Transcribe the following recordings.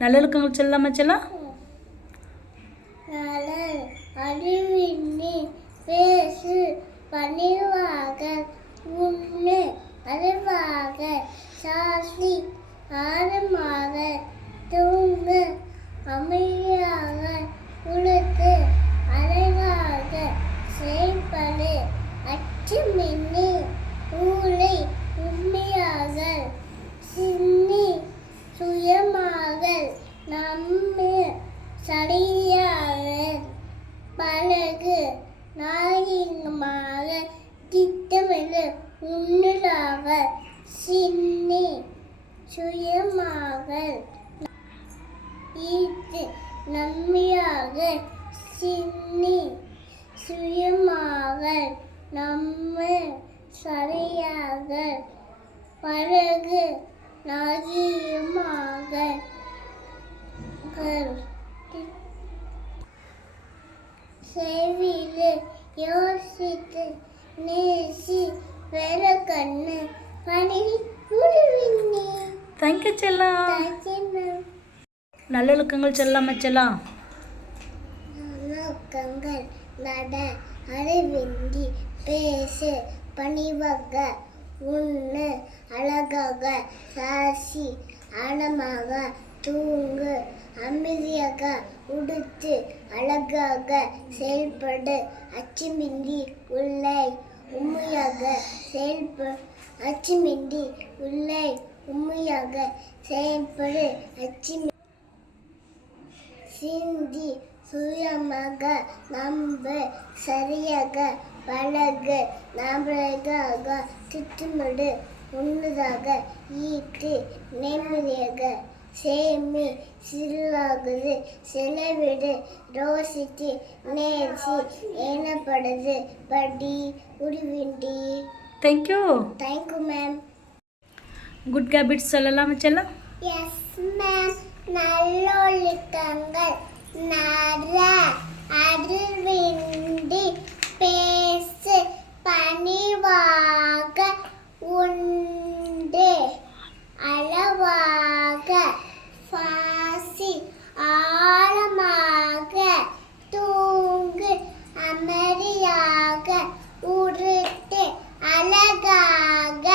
நல்லொழுக்கங்கள் சொல்லலாமா செல்லம்? அறிவின்னி பேசு பணிவாக உண்ணு அறிவாக சாசி ஆழமாக தூங்கு அமைதியாக உனக்கு அழகாக செயல்படு அச்சமின்னி ஊழை உண்மையாக சின்னி சுயமாக நம்மு சரியாக பழகு நாயகமாக திட்டமிடு உன்னதாக சின்னி சுயமாக ஈட்டு நன்மையாக சின்னி சுயமாக நம்ம சரியாக பழகு நாயகமாக செவிலு யோசித்து நேசி வேற கண்ணு பணி புரிவின்னி. தேங்க்யூ செல்லம். நல்லொழுக்கங்கள் சொல்லலாமா செல்லம்? நல்லொழுக்கங்கள் நட அறிவின்றி பேசு பணிவாக உண்ணு அழகாக சாசி ஆழமாக தூங்கு அமைதியாக உடுத்து அழகாக செயல்படு அச்சமின்றி உள்ளே உண்மையாக அச்சமின்றி உள்ளே உண்மையாக செயல்படு சிந்தி சுயமாக நம்ப சரியாக பழகு நம்பளாக திட்டமிடு உன்னதாக ஈட்டு நேர்மையாக சேமி சில்லாகுது செலவிடு ரோசித்து நேசி ஏனப்படுது படி உருவிண்டி. Thank you ma'am. குட் ஹேபிட்ஸ் சொல்லலாமா செல்லம்? Yes ma'am. நல்லொழுக்கங்கள் நட அறிவின்றி பேசு பணிவாக உண்டு அளவாக பாசி ஆழமாக தூங்கு அமைதியாக உருட்டு அழகாக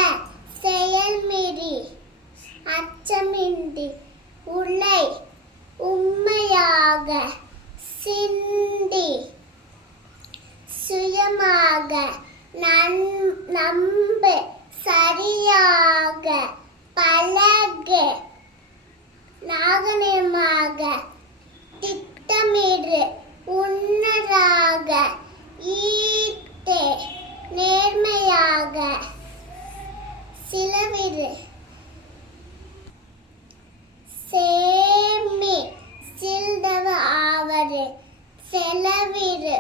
செயல்மிரி அச்சமின்றி உலை உண்மையாக சிந்தி சுயமாக நம்பு சரியாக பழகு நாகனமாக திட்டமிடு உன்னதாக ஈட்டு நேர்மையாக சிலவிடு சேமி சில்தவ ஆவது செலவிடு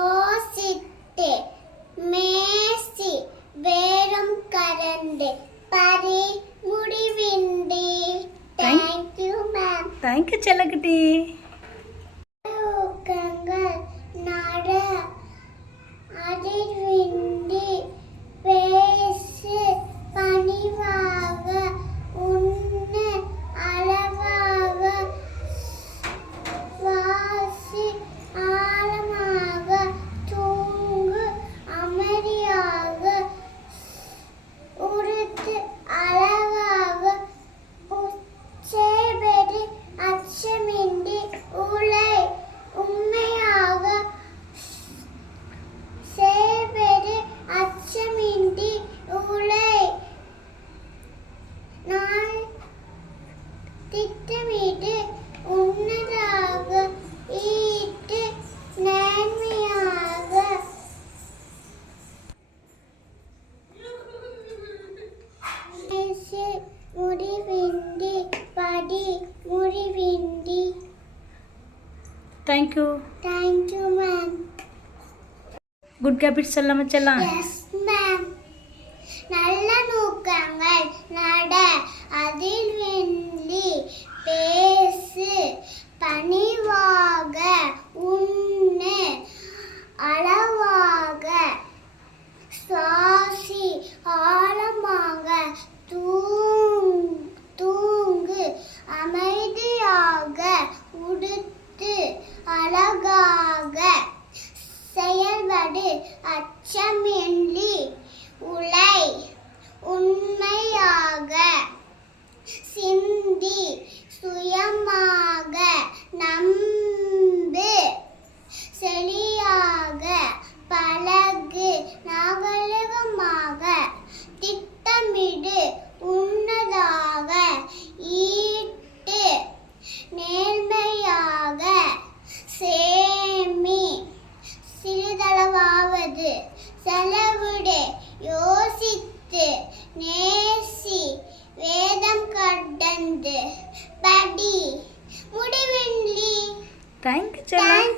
ஓசிட்டு மேசி வேறும் கரண்டு பரி முடிவின்றி. Thank you ma'am. தேங்க்யூ செல்லக்குட்டி. நல்லொழுக்கங்கள் நட அறிவின்றி பேசு பணிவாக உண்ணு அளவாக வாசி ஆழமாக தூங்கு அமைதியாக உருட்டு அழகாக உச்சேபெரு அச்சமின்றி உலை உண்மையாக சேபெரு அச்சமின்றி உலை நான் திட்டமிட்டு உன்னதாக ஈட்டு நேர்மையாக முடிவின்றி படி முடிவின்றி. Thank you ma'am. குட் ஹேபிட்ஸ் சொல்லலாமா செல்லம்? Yes ma'am. நல்ல நோக்கங்கள் நட அதிர்வெள்ளி பேசு பணிவாக உண்ணு அளவாக சுவாசி ஆழமாக தூங்கு அமைதியாக நல்லது செலவிடு யோசித்து நேசி வேதம் கடந்து படி முடிவின்றி தேங்க்யூ செல்லம்.